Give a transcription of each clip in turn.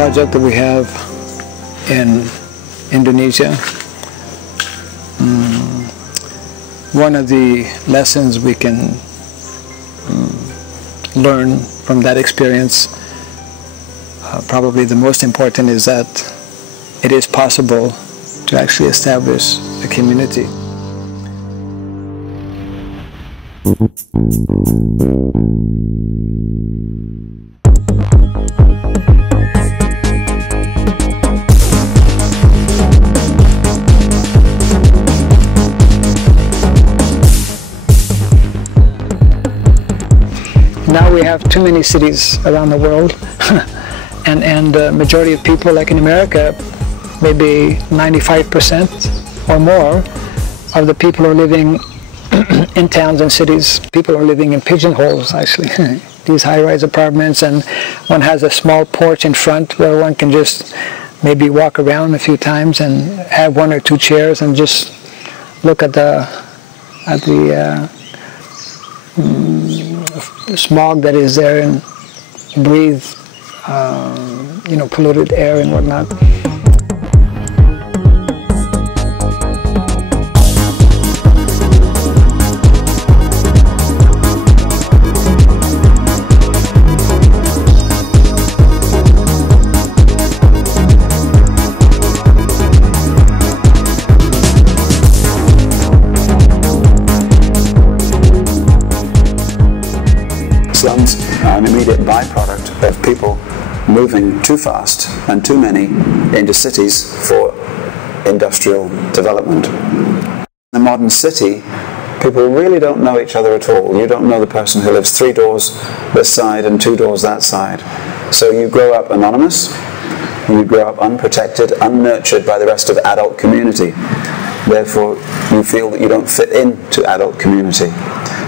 project that we have in Indonesia, one of the lessons we can learn from that experience, probably the most important, is that it is possible to actually establish a community. Now we have too many cities around the world, and the majority of people, like in America, maybe 95% or more of the people are living in towns and cities. People are living in pigeonholes, actually. These high-rise apartments, and one has a small porch in front where one can just maybe walk around a few times and have one or two chairs and just look at the smog that is there and breathe, polluted air and whatnot. Slums are an immediate byproduct of people moving too fast and too many into cities for industrial development. In the modern city, people really don't know each other at all. You don't know the person who lives 3 doors this side and 2 doors that side. So you grow up anonymous, you grow up unprotected, unnurtured by the rest of the adult community. Therefore, you feel that you don't fit into adult community.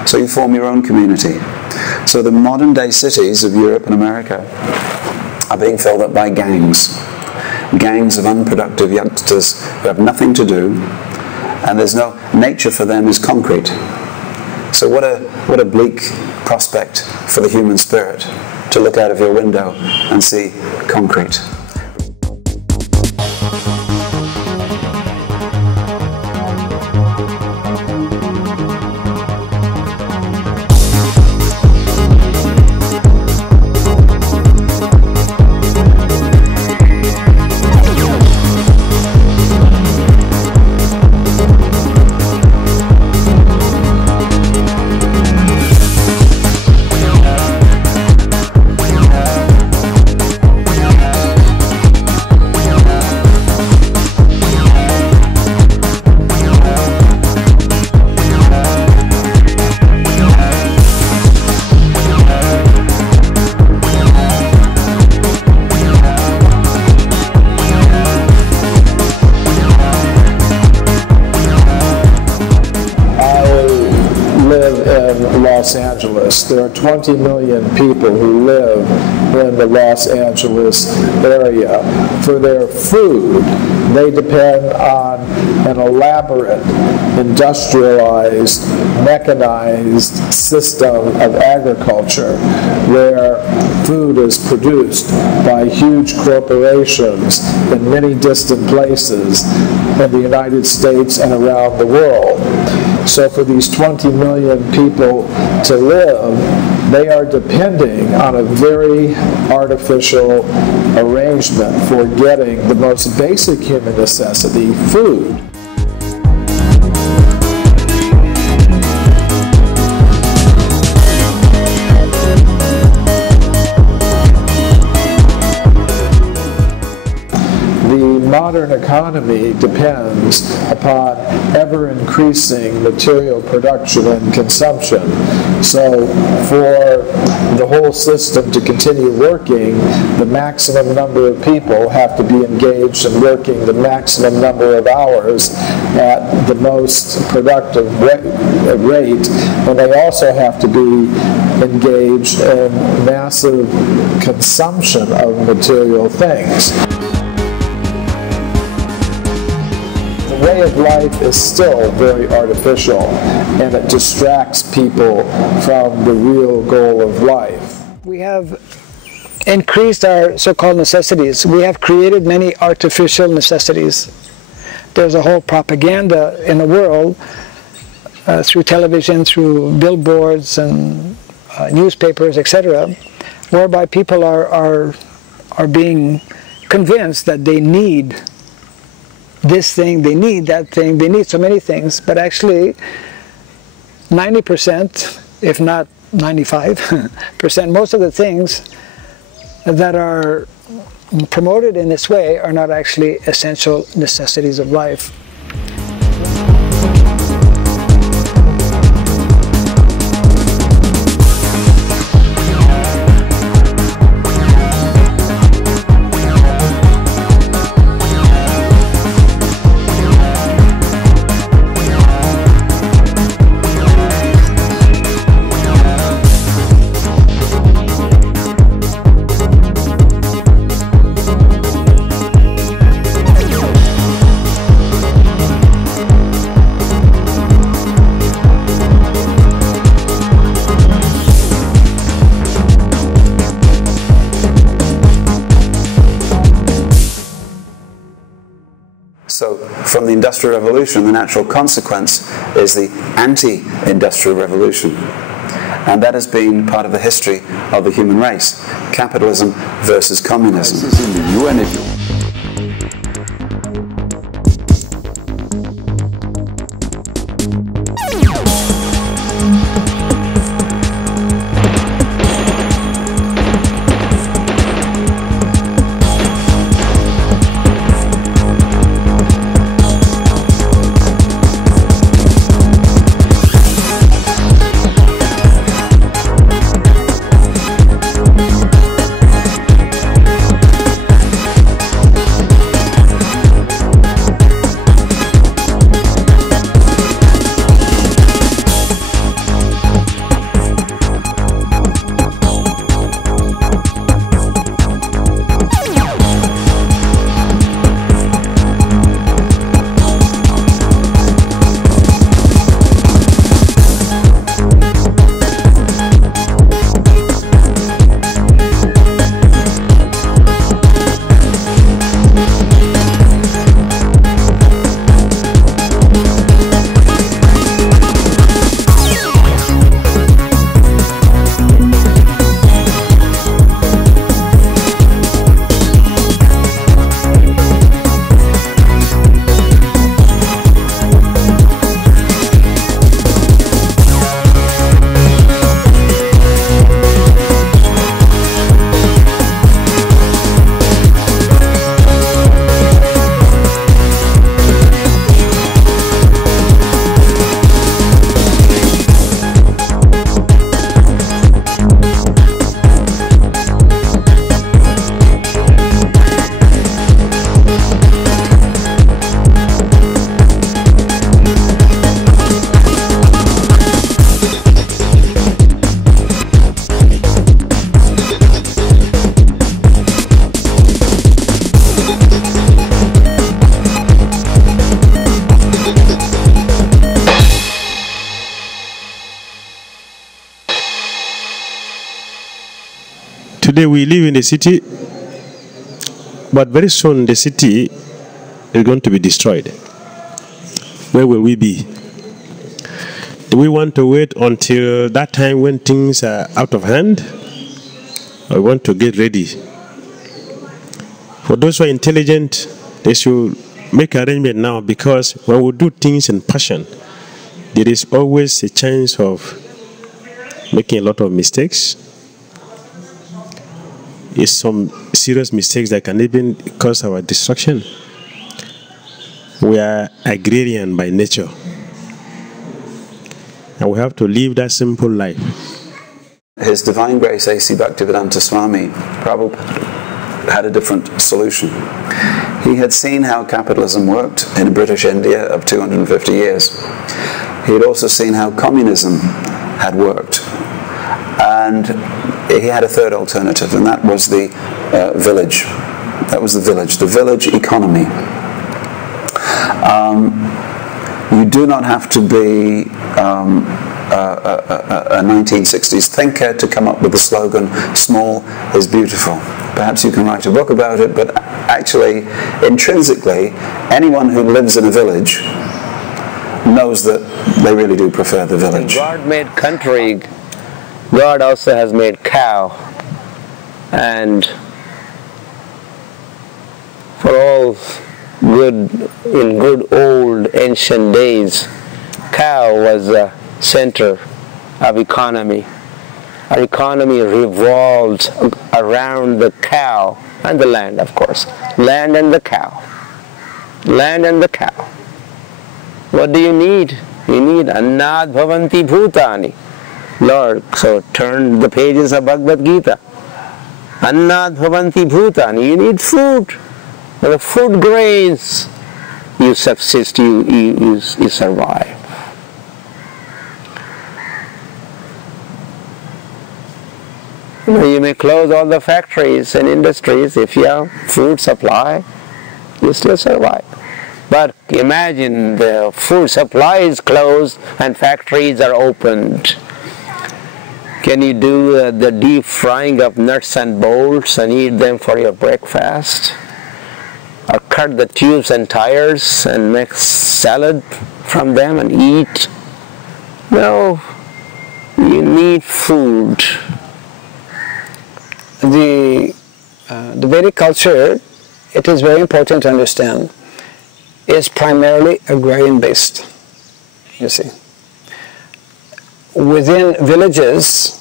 So you form your own community. So the modern day cities of Europe and America are being filled up by gangs. Gangs of unproductive youngsters who have nothing to do, and there's no nature for them is concrete. So what a bleak prospect for the human spirit to look out of your window and see concrete. Los Angeles. There are 20 million people who live in the Los Angeles area. For their food, they depend on an elaborate, industrialized, mechanized system of agriculture where food is produced by huge corporations in many distant places in the United States and around the world. So for these 20 million people to live, they are depending on a very artificial arrangement for getting the most basic human necessity, food. Modern economy depends upon ever-increasing material production and consumption. So for the whole system to continue working, the maximum number of people have to be engaged in working the maximum number of hours at the most productive rate, and they also have to be engaged in massive consumption of material things. The way of life is still very artificial, and it distracts people from the real goal of life. We have increased our so-called necessities. We have created many artificial necessities. There's a whole propaganda in the world through television, through billboards and newspapers, etc., whereby people are being convinced that they need this thing, they need that thing, they need so many things, but actually 90%, if not 95%, most of the things that are promoted in this way are not actually essential necessities of life. So from the Industrial Revolution, the natural consequence is the anti-industrial revolution. And that has been part of the history of the human race. Capitalism versus communism. Today we live in a city, but very soon the city is going to be destroyed. Where will we be? Do we want to wait until that time when things are out of hand? Or we want to get ready? For those who are intelligent, they should make arrangement now, because when we do things in passion, there is always a chance of making a lot of mistakes. It's some serious mistakes that can even cause our destruction. We are agrarian by nature, and we have to live that simple life. His Divine Grace A.C. Bhaktivedanta Swami, Prabhupada, had a different solution. He had seen how capitalism worked in British India of 250 years. He had also seen how communism had worked. And he had a third alternative, and that was the village. That was the village economy. You do not have to be a 1960s thinker to come up with the slogan, "Small is beautiful." Perhaps you can write a book about it, but actually, intrinsically, anyone who lives in a village knows that they really do prefer the village. God made country, God also has made cow. And for all in good old ancient days, cow was the center of economy. Our economy revolves around the cow and the land, of course. Land and the cow. Land and the cow. What do you need? You need annad bhavanti bhutani. Lord, so turn the pages of Bhagavad Gita. Annad bhavanti bhutani. You need food. The food grains, you subsist, you survive. You may close all the factories and industries. If you have food supply, you still survive. But imagine the food supply is closed and factories are opened. Can you do the deep frying of nuts and bolts and eat them for your breakfast? Or cut the tubes and tires and make salad from them and eat? No, you need food. The Vedic culture, it is very important to understand, is primarily agrarian based, you see. Within villages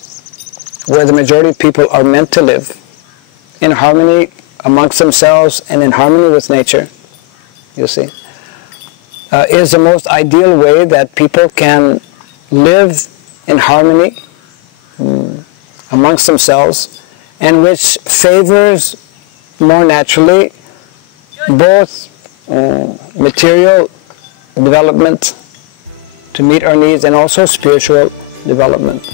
where the majority of people are meant to live in harmony amongst themselves and in harmony with nature, you see, is the most ideal way that people can live in harmony amongst themselves, and which favors more naturally both material development to meet our needs and also spiritual development.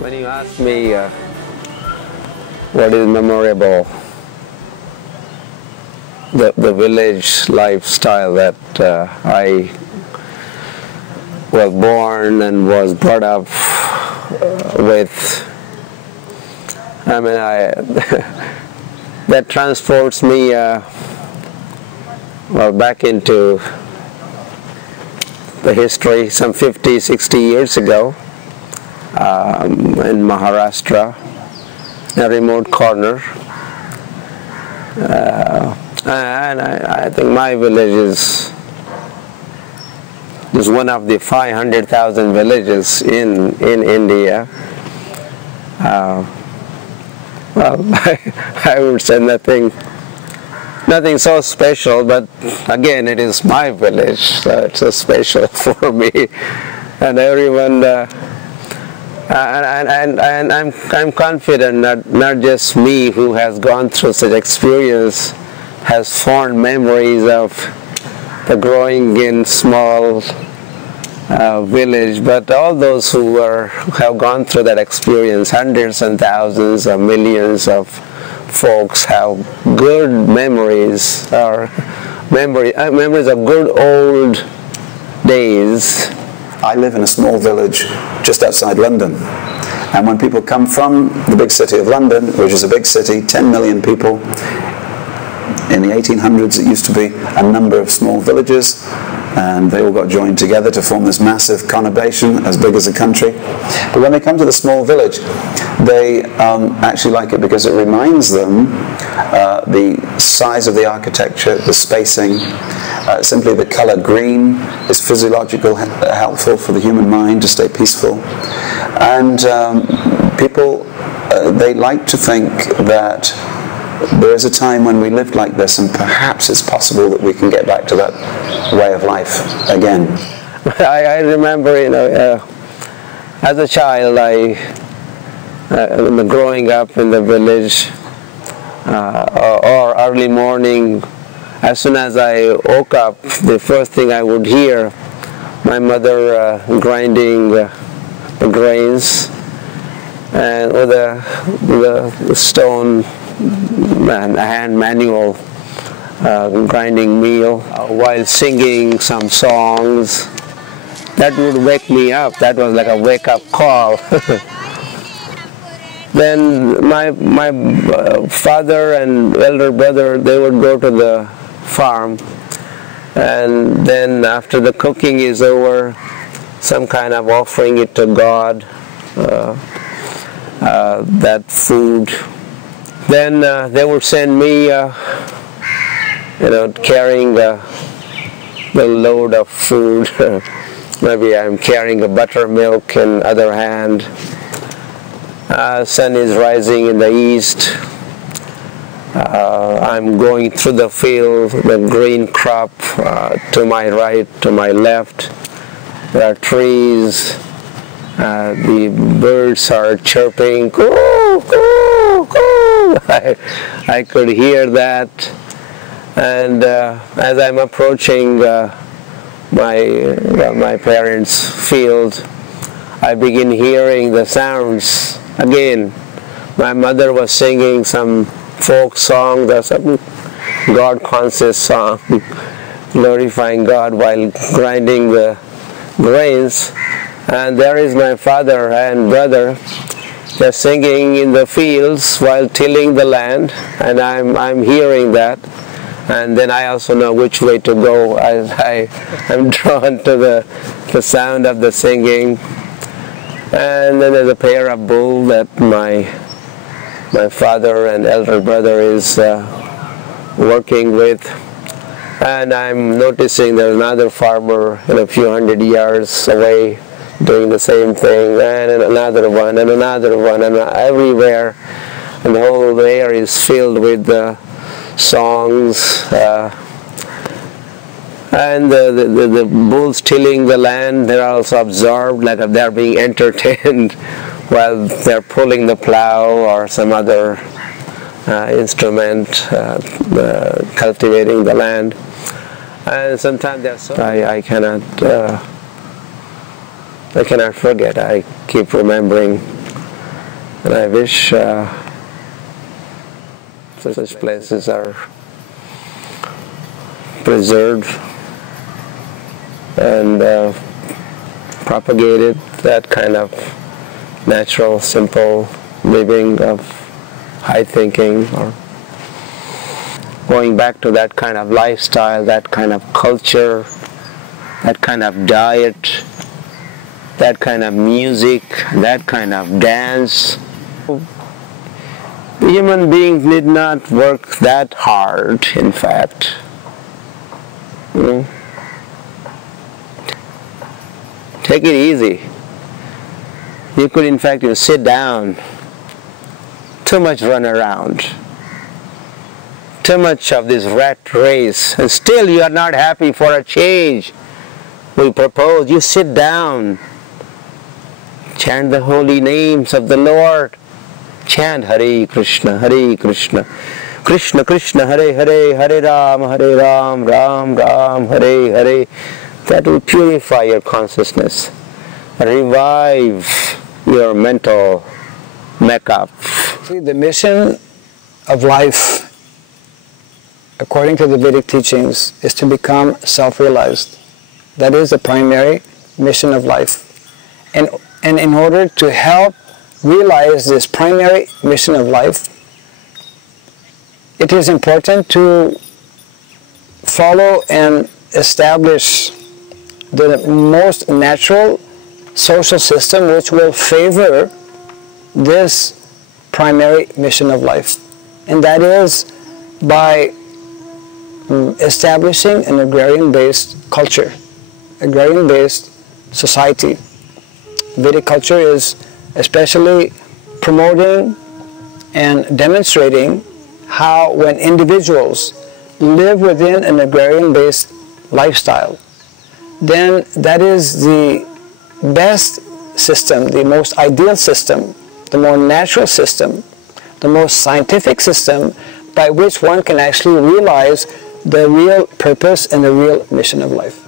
When you ask me what is memorable, the village lifestyle that I was born and was brought up with, I mean, that transports me back into the history some 50, 60 years ago. In Maharashtra, a remote corner, and I think my village is one of the 500,000 villages in India. Well, I would say nothing so special, but again, it is my village, so it's so special for me, and everyone. And I'm confident that not just me who has gone through such experience has fond memories of the growing in small village, but all those who have gone through that experience, hundreds and thousands or millions of folks have good memories, or memories of good old days. I live in a small village just outside London, and when people come from the big city of London, which is a big city, 10 million people, in the 1800s it used to be a number of small villages, and they all got joined together to form this massive conurbation as big as a country. But when they come to the small village, they actually like it because it reminds them the size of the architecture, the spacing, simply the color green is physiologically helpful for the human mind to stay peaceful. And people, they like to think that there is a time when we lived like this, and perhaps it's possible that we can get back to that way of life again. I remember, as a child, growing up in the village, or early morning, as soon as I woke up, the first thing I would hear, my mother grinding the grains, and with the stone hand manual grinding meal, while singing some songs. That would wake me up. That was like a wake-up call. Then my father and elder brother, they would go to the farm, and then after the cooking is over, some kind of offering it to God, that food. Then they would send me, carrying the load of food. Maybe I'm carrying a buttermilk in other hand. Sun is rising in the east. I'm going through the field, the green crop to my right, to my left. There are trees. The birds are chirping. Coo, coo, coo. I could hear that. And as I'm approaching my parents' field, I begin hearing the sounds again. My mother was singing some folk song, or some God-conscious song, glorifying God while grinding the grains. And there is my father and brother. They're singing in the fields while tilling the land, and I'm hearing that. And then I also know which way to go. I'm drawn to the sound of the singing. And then there's a pair of bulls that my father and elder brother is working with. And I'm noticing there's another farmer a few hundred yards away doing the same thing, and another one, and another one, and everywhere. And the whole air is filled with songs. And the bulls tilling the land, they're also absorbed, like they're being entertained while they're pulling the plow or some other instrument, cultivating the land. And sometimes they're so I cannot forget. I keep remembering, and I wish such places are preserved and propagated, that kind of natural, simple living of high thinking, or going back to that kind of lifestyle, that kind of culture, that kind of diet, that kind of music, that kind of dance. The human beings need not work that hard, in fact. Take it easy. You could, in fact, sit down. Too much run around. Too much of this rat race. And still you are not happy for a change. We propose you sit down. Chant the holy names of the Lord. Chant Hare Krishna, Hare Krishna. Krishna Krishna, Hare Hare, Hare Ram, Ram Ram, Hare Hare. that will purify your consciousness, revive your mental makeup. See, the mission of life, according to the Vedic teachings, is to become self-realized. That is the primary mission of life. And in order to help realize this primary mission of life, it is important to follow and establish the most natural social system which will favor this primary mission of life. And that is by establishing an agrarian-based culture, agrarian-based society. Vedic culture is especially promoting and demonstrating how when individuals live within an agrarian-based lifestyle, then that is the best system, the most ideal system, the more natural system, the most scientific system by which one can actually realize the real purpose and the real mission of life.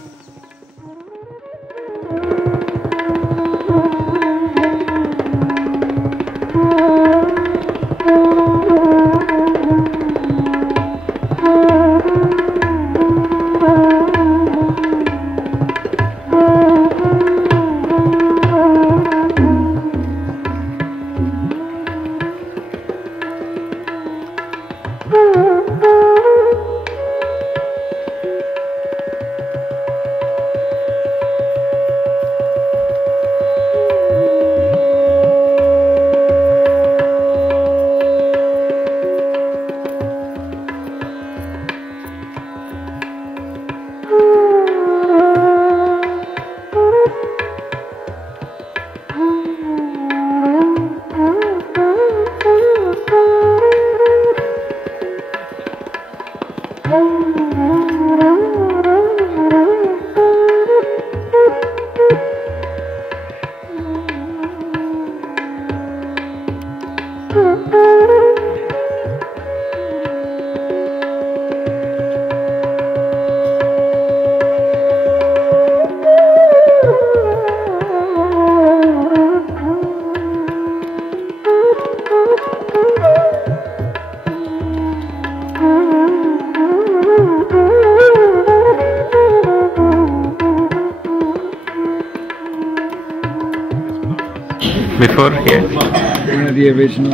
Before here? Yeah, the original.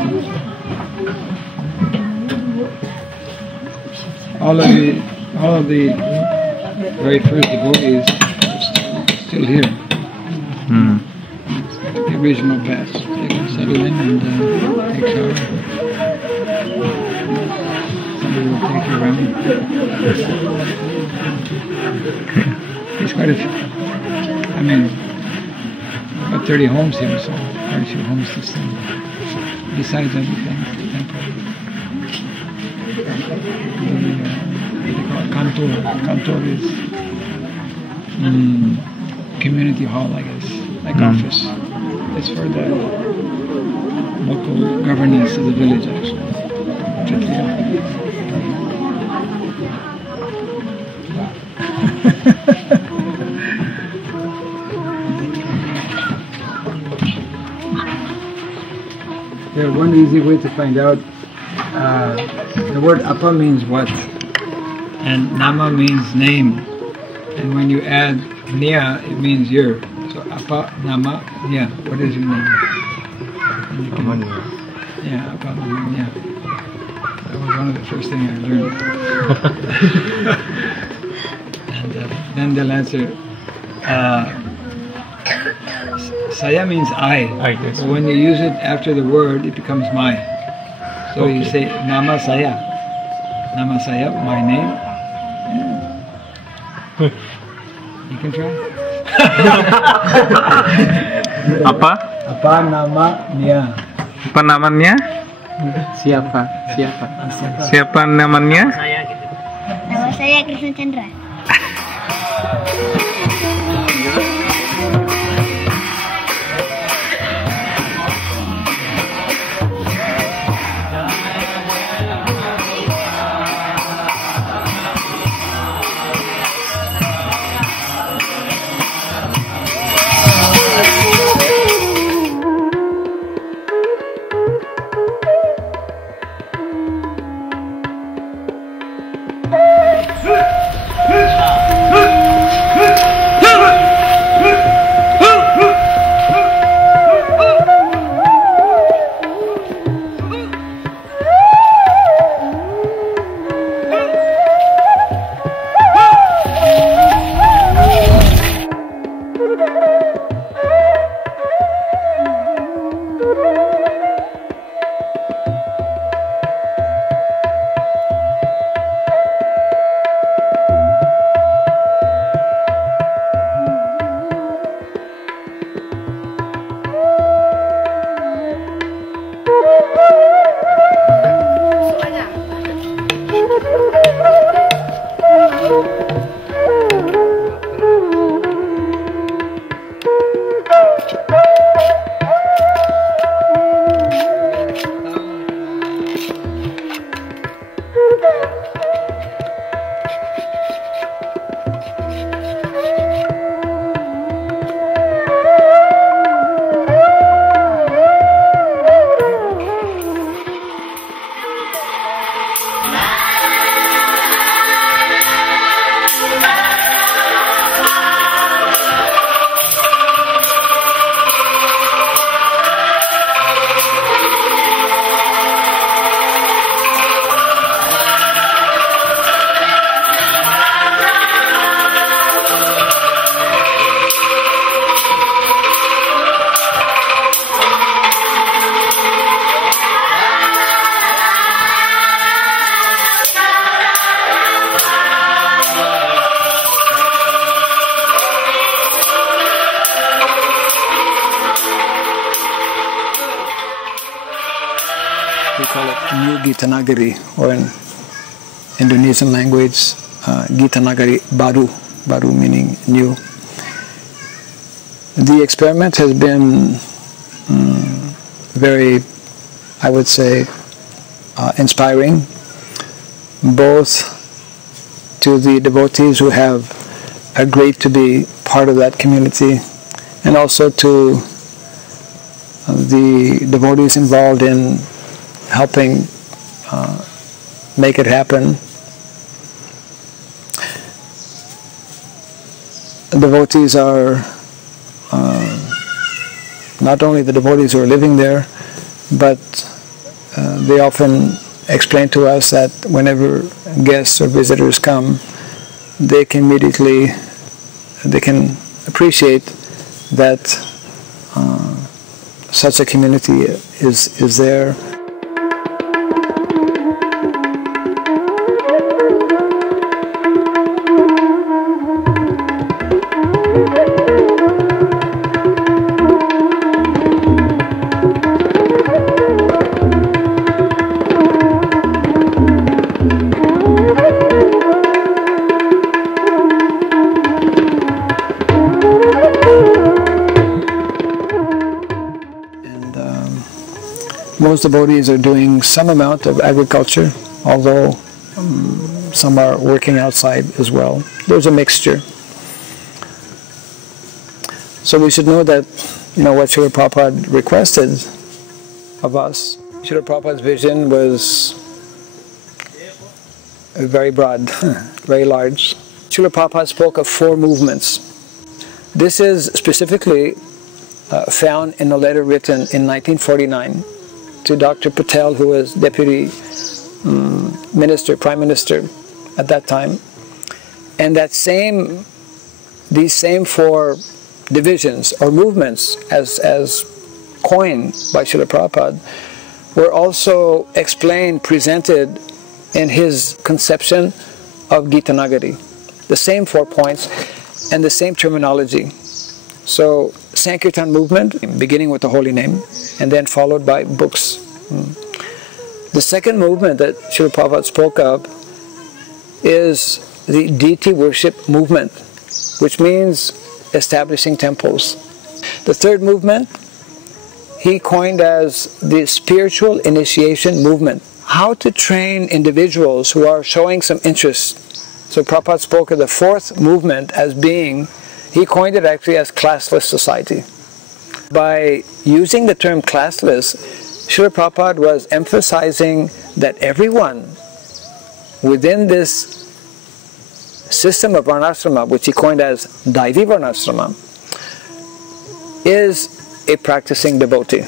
All of the very first devotees are still here. The original batch. They can settle in and take shower. Somebody will take you around. There's quite a few. I mean, about 30 homes here, so quite a few homes to stay. Besides everything, the temple. What they call it, kantor. Kantor is community hall, I guess, like office. It's for the local governance of the village, actually. Yeah, one easy way to find out, the word apa means what, and nama means name, and when you add nya, it means your. So apa, nama, nya. What is your name? Yeah, apa, nama, nya. That was one of the first things I learned. And then they'll answer, saya means I. Yes. But when you use it after the word, it becomes my. So you say nama saya. Nama saya, my name. Yeah. You can try. Apa? Apa nama nya? Apa namanya? Siapa? Siapa namanya? Nama saya Krishna Chandra. New Gitanagari, or in Indonesian language, Gitanagari Baru, Baru meaning new. The experiment has been very, I would say, inspiring, both to the devotees who have agreed to be part of that community, and also to the devotees involved in helping make it happen. Devotees are not only the devotees who are living there, but they often explain to us that whenever guests or visitors come, they can appreciate that such a community is there. Most devotees are doing some amount of agriculture, although some are working outside as well. There's a mixture. So we should know that, what Srila Prabhupada requested of us. Srila Prabhupada's vision was very broad, very large. Srila Prabhupada spoke of 4 movements. This is specifically found in a letter written in 1949 to Dr. Patel, who was Deputy Prime Minister at that time. And these same 4 divisions or movements as coined by Srila Prabhupada were also explained, presented in his conception of Gitanagari. The same 4 points and the same terminology. So, Sankirtan movement, beginning with the holy name, and then followed by books. The second movement that Srila Prabhupada spoke of is the deity worship movement, which means establishing temples. The third movement he coined as the spiritual initiation movement, how to train individuals who are showing some interest. So Prabhupada spoke of the fourth movement as being, he coined it actually as classless society. By using the term classless, Srila Prabhupada was emphasizing that everyone within this system of varnasrama, which he coined as Daivi varnasrama, is a practicing devotee.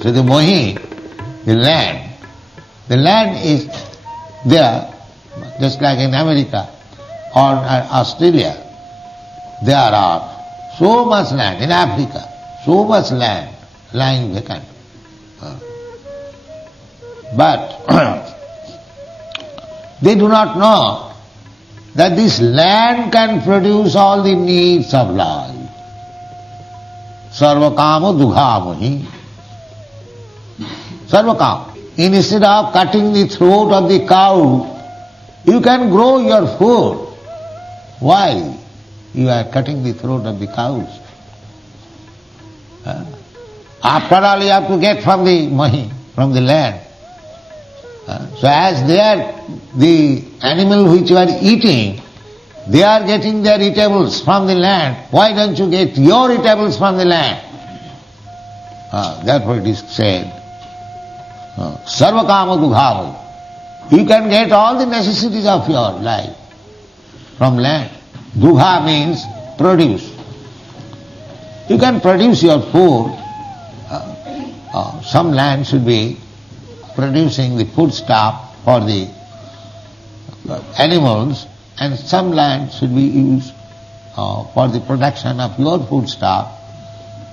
So the Mohi, the land is there, just like in America or Australia. There are so much land in Africa, so much land lying vacant. But they do not know that this land can produce all the needs of life. Sarvakama dughamohi. Sarvakam. Instead of cutting the throat of the cow, you can grow your food. Why? You are cutting the throat of the cows. After all, you have to get from the mahi, from the land. So as the animal which you are eating, they are getting their eatables from the land. Why don't you get your eatables from the land? Therefore it is said, Sarvakama dughamu. You can get all the necessities of your life from land. Dugha means produce. You can produce your food. Some land should be producing the food stuff for the animals, and some land should be used for the production of your foodstuff,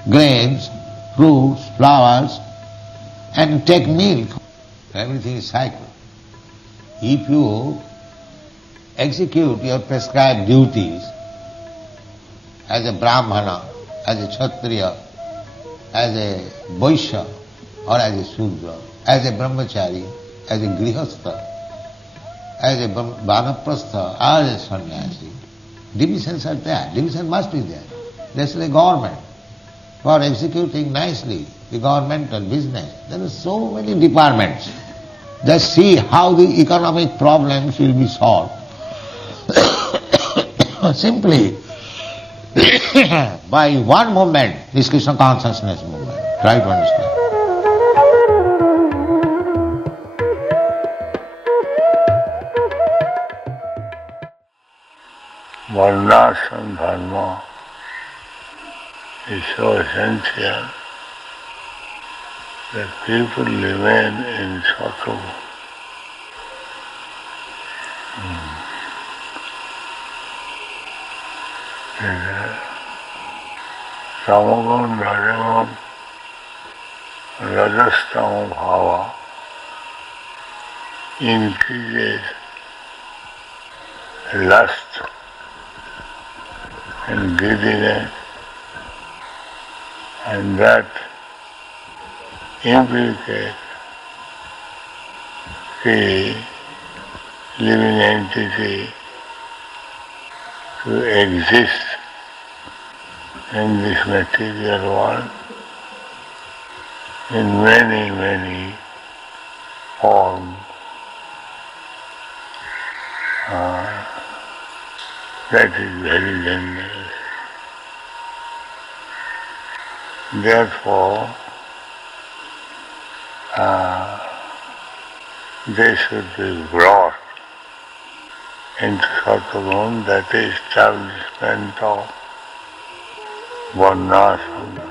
grains, fruits, flowers, and take milk. Everything is cycle. If you execute your prescribed duties as a Brahmana, as a Kshatriya, as a Vaishya, or as a Sudra, as a Brahmachari, as a Grihastha, as a Vanaprastha, or as a Sannyasi, divisions are there. Division must be there. That's the government. For executing nicely the governmental business, there are so many departments. Just see how the economic problems will be solved. Simply by one movement, this Krishna consciousness movement. Try to understand. Varnashram dharma is so essential that people remain in sattva. Tamagun, Rajagun, Rajastama bhava increases lust and greediness, and that implicates the living entity to exist in this material world in many, many forms. That is very dangerous. Therefore, they should be brought into Sattvagun, that is establishment of Varnashram.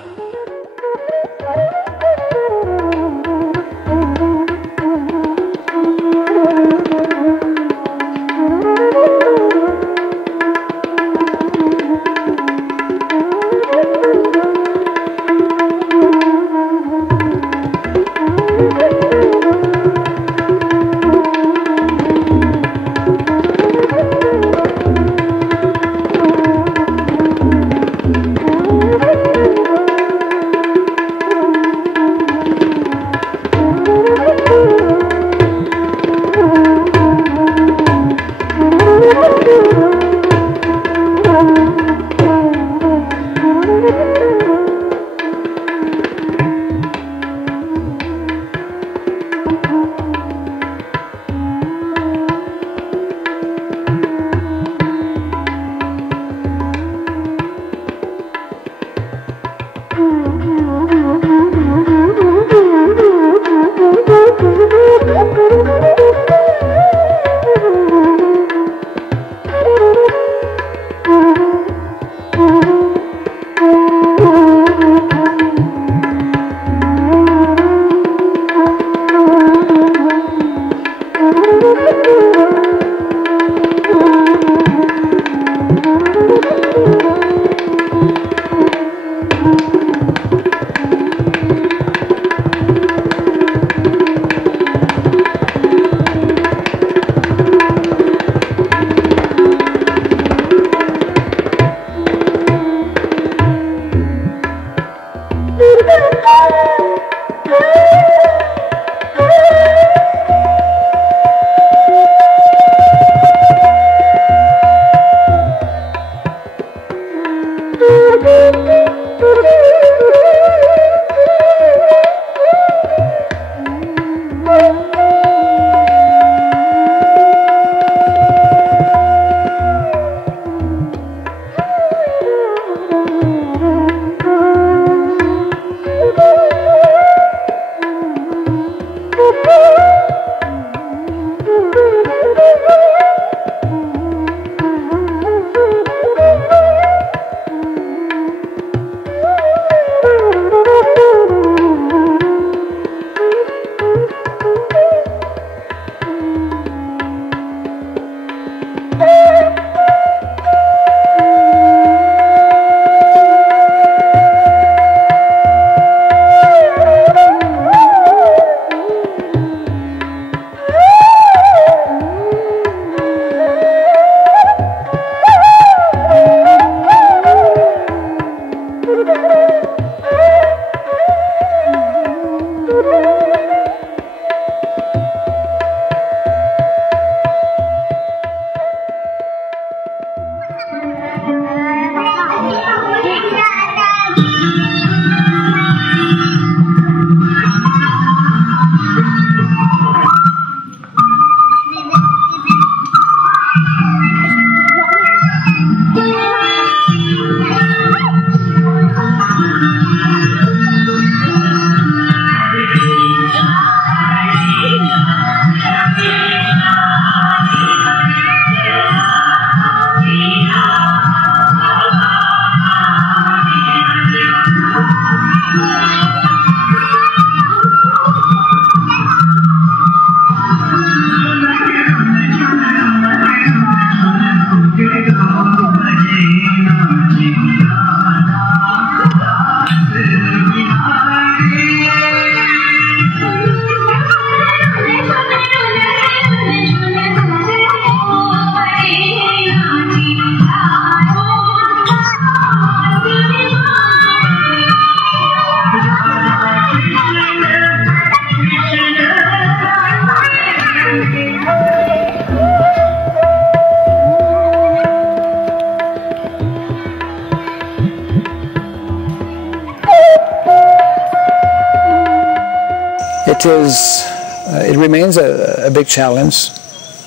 it remains a big challenge.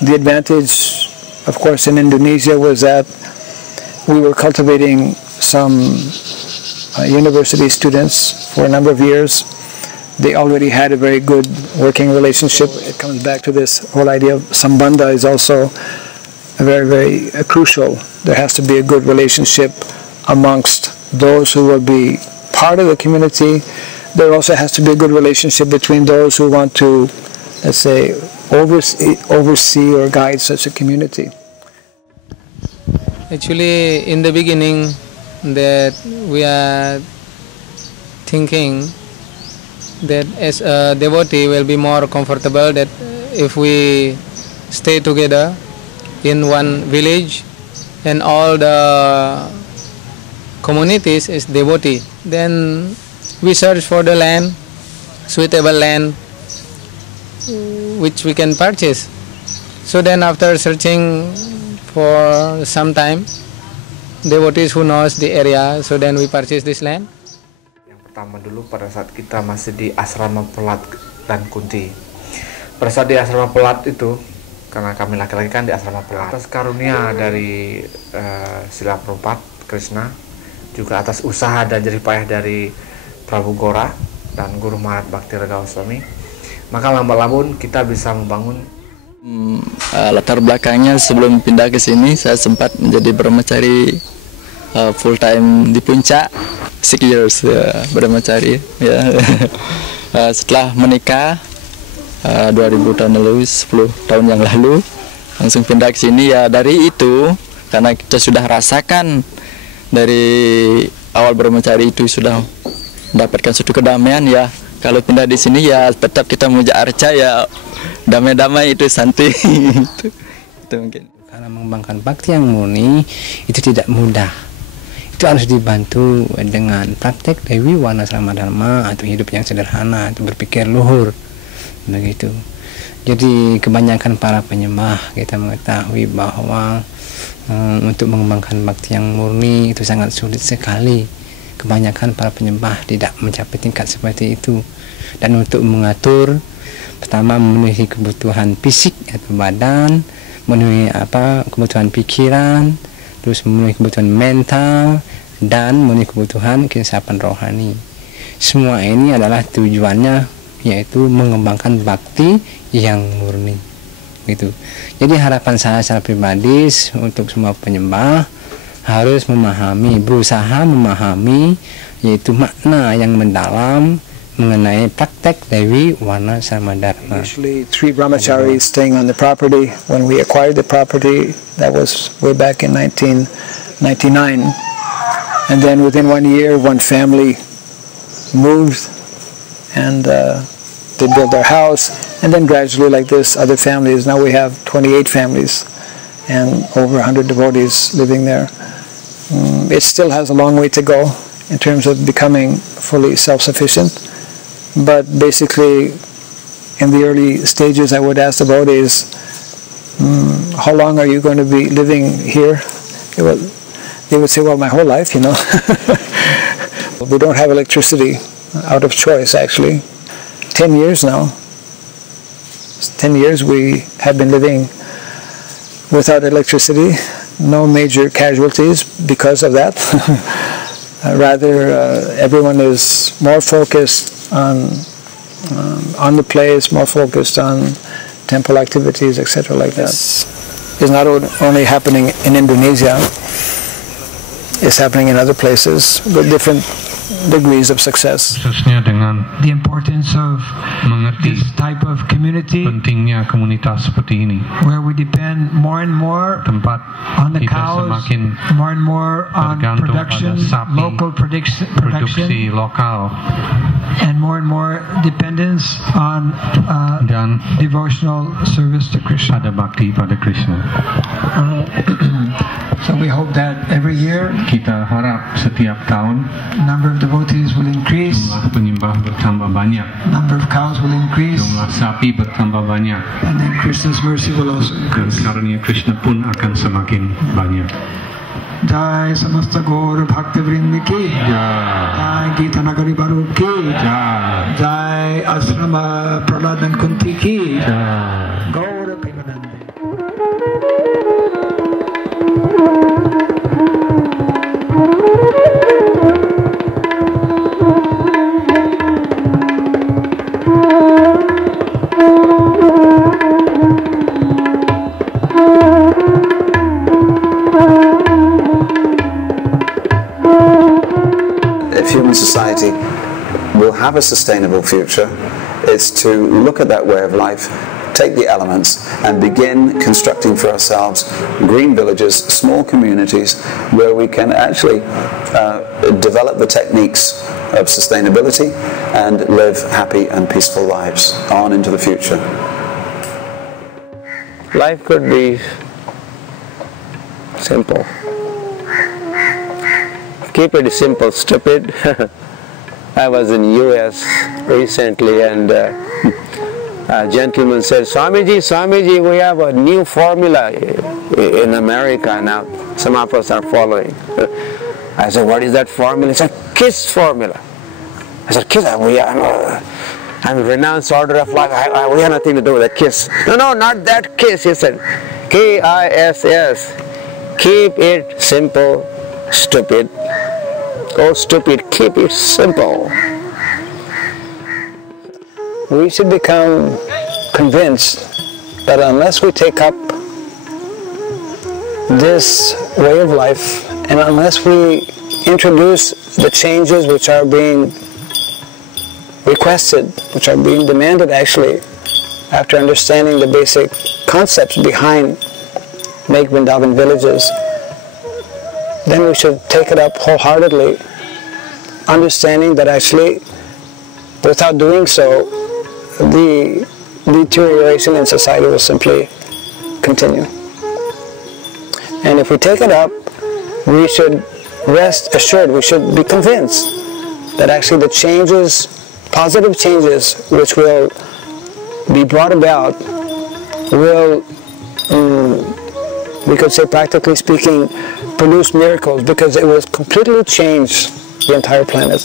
The advantage, of course, in Indonesia was that we were cultivating some university students for a number of years. They already had a very good working relationship. It comes back to this whole idea of sambandha is also very, very crucial. There has to be a good relationship amongst those who will be part of the community. There also has to be a good relationship between those who want to, let's say, oversee or guide such a community. Actually, in the beginning, that we are thinking that as a devotee will be more comfortable that if we stay together in one village and all the communities is devotee. Then we search for the land, suitable land, which we can purchase. So then after searching for some time, devotees who knows the area, so then we purchase this land. Pertama dulu pada saat kita masih di asrama Pelat dan Kunti. Pada saat di asrama Pelat itu, karena kami laki-laki kan di asrama Pelat, atas karunia dari Srila Prabhupada, Krishna, juga atas usaha dan jerih payah dari Prabhupada dan Guru Mahat Bhaktivedanta Swami, maka lambat laun kita bisa membangun. Latar belakangnya sebelum pindah ke sini, saya sempat menjadi brahmachari full time di puncak 6 years brahmachari ya. Setelah menikah 2000 tahun lalu, 10 tahun yang lalu langsung pindah ke sini ya. Dari itu karena kita sudah rasakan dari awal brahmachari itu sudah mendapatkan suatu kedamaian ya. Kalau pindah di sini ya tetap kita muja arca ya, damai-damai itu santai. itu mungkin. Karena mengembangkan bakti yang murni itu tidak mudah. Itu harus dibantu dengan praktek Dewi Warna Sama Dharma atau hidup yang sederhana, atau berpikir luhur, begitu. Jadi kebanyakan para penyembah kita mengetahui bahwa untuk mengembangkan bakti yang murni itu sangat sulit sekali. Kebanyakan para penyembah tidak mencapai tingkat seperti itu. Dan untuk mengatur, pertama memenuhi kebutuhan fisik atau badan, memenuhi kebutuhan pikiran, terus memenuhi kebutuhan mental, dan memenuhi kebutuhan kesiapan rohani. Semua ini adalah tujuannya, yaitu mengembangkan bakti yang murni. Gitu. Jadi harapan saya secara pribadi untuk semua penyembah harus memahami, berusaha memahami, yaitu makna yang mendalam mengenai praktek Dewi Warna Sama Dharma. Usually 3 brahmacharis staying on the property. When we acquired the property, that was way back in 1999. And then within 1 year, one family moved and they built their house. And then gradually like this, other families. Now we have 28 families and over 100 devotees living there. It still has a long way to go in terms of becoming fully self-sufficient. But basically, in the early stages, I would ask devotees, how long are you going to be living here? They would say, well, my whole life, you know. We don't have electricity out of choice, actually. 10 years now. 10 years we have been living without electricity. No major casualties because of that. Rather, everyone is more focused on the place, more focused on temple activities, etc. like that. It's not only happening in Indonesia, it's happening in other places with different degrees of success. The importance of this type of community, pentingnya komunitas seperti ini, where we depend more and more tempat on the kita cows, semakin more and more on production, sapi, local production, produksi lokal, and more dependence on dan devotional service to Krishna. Pada bakti pada Krishna. So we hope that every year, kita harap setiap tahun, number of devotees will increase, jumlah penyembah bertambah banyak, number of cows will increase, jumlah sapi bertambah banyak, and then Krishna's mercy will also increase. Dan karunia Krishna pun akan semakin banyak. Jai Samasta Gaur Bhaktivinoda ki Jai Gita Nagari Baru ki Jai Asrama Prahlad and Kunti ki Gaur Premanande. If human society will have a sustainable future, it's to look at that way of life, take the elements and begin constructing for ourselves green villages, small communities where we can actually develop the techniques of sustainability and live happy and peaceful lives on into the future. Life could be simple. Keep it simple, stupid. I was in US recently and a gentleman said, Swamiji, we have a new formula in America now. Some of us are following. I said, what is that formula? He said, KISS formula. I said, KISS? I'm a renounced order of life. We have nothing to do with that KISS. No, not that KISS. He said, KISS. Keep it simple, stupid. Oh, stupid, keep it simple. We should become convinced that unless we take up this way of life and unless we introduce the changes which are being requested, which are being demanded actually, after understanding the basic concepts behind Make Vrindavana Villages, then we should take it up wholeheartedly, understanding that actually, without doing so, the deterioration in society will simply continue. And if we take it up, we should rest assured, we should be convinced that actually the changes, positive changes which will be brought about will, we could say practically speaking, produce miracles, because it will completely change the entire planet.